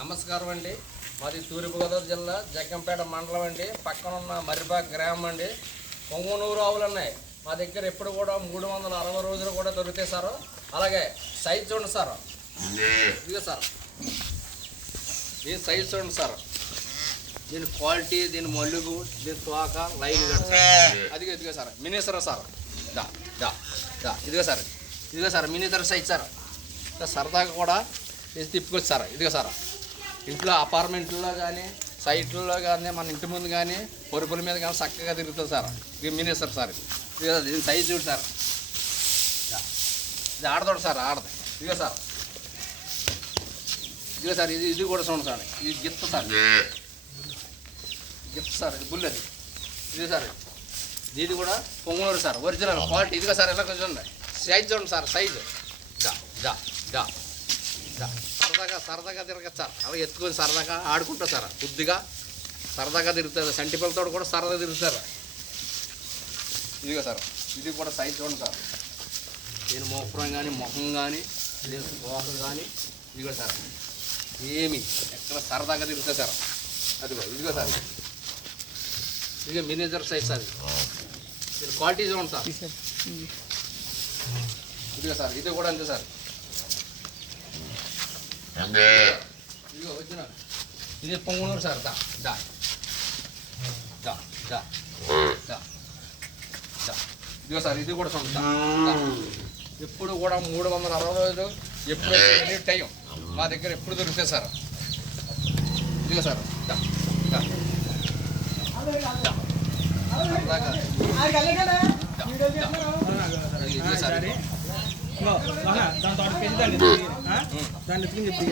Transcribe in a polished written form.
నమస్కారం అండి. మాది తూర్పుగోదావరి జిల్లా జగ్గంపేట మండలం అండి. పక్కన ఉన్న మర్రిపాక గ్రామం అండి. పొంగునూరు ఆవులు ఉన్నాయి మా దగ్గర. ఎప్పుడు కూడా 360 రోజులు కూడా దొరుకుతాయి సార్. అలాగే సైజ్ చూడండి సార్, ఇదిగో సార్, దీని సైజ్ చూడండి సార్, దీని క్వాలిటీ, దీని మల్లుగు, దీని తోక లైన్ అదిగో ఇదిగో సార్ మినిసర్ సార్. దా దా దా ఇదిగో సార్, ఇదిగో సార్ మినిసర్ సైజ్ సార్. సరదాగా కూడా ఇది తిప్పుకోవచ్చు సార్. ఇదిగో సార్, ఇంట్లో అపార్ట్మెంట్లో కానీ సైట్లలో కానీ మన ఇంటి ముందు కానీ పొరుపుల మీద కానీ చక్కగా తిరుగుతుంది సార్. ఇది మినిసర్ సార్. ఇది సైజ్ చూడు సార్, ఇది ఆడదోడు సార్, ఆడదు. ఇదిగో సార్, ఇదిగో సార్, ఇది కూడా చూడండి సార్, ఇది గిత్త సార్, గిత్త సార్, ఇది బుల్ అది. ఇది సార్, ఇది కూడా పొంగునూరు సార్, ఒరిజినల్ క్వాలిటీ. ఇదిగో సార్, ఇలా చూడండి సైజ్ చూడండి సార్, సైజు దా దా దా దా. సరదాగా తిరగచ్చు సార్. అలా ఎత్తుకొని సరదాగా ఆడుకుంటారు సార్. కొద్దిగా సరదాగా తిరుగుతారు. సంటిపలతో కూడా సరదాగా తిరుగుతారు. ఇదిగో సార్, ఇది కూడా సైజ్ చూడండి సార్. నేను మోపురం కానీ మొహం కానీ మోహం కానీ ఇదిగో సార్, ఏమి ఎక్కడ సరదాగా తిరుగుతాయి సార్. అదిగో ఇదిగో సార్, ఇదిగో మినిజర్ సైజ్ సార్. ఇది క్వాలిటీ చూడండి సార్. ఇదిగో సార్, ఇది కూడా అంతే సార్. ఇదిగో వచ్చినారు, ఇది పొంగునూరు సార్. దా దా దా దా దా దా. ఇదిగో సార్, ఇది కూడా చూడండి సార్. ఎప్పుడు కూడా 360 రోజులు ఎప్పుడు ఎనీ టైం మా దగ్గర ఎప్పుడు దొరుకుతాయి సార్. ఇదిగో సార్, దా దా ఇదిగో సార్, దాని తోట పెంచుతాండి దాన్ని ఎత్తుకుని చెప్తే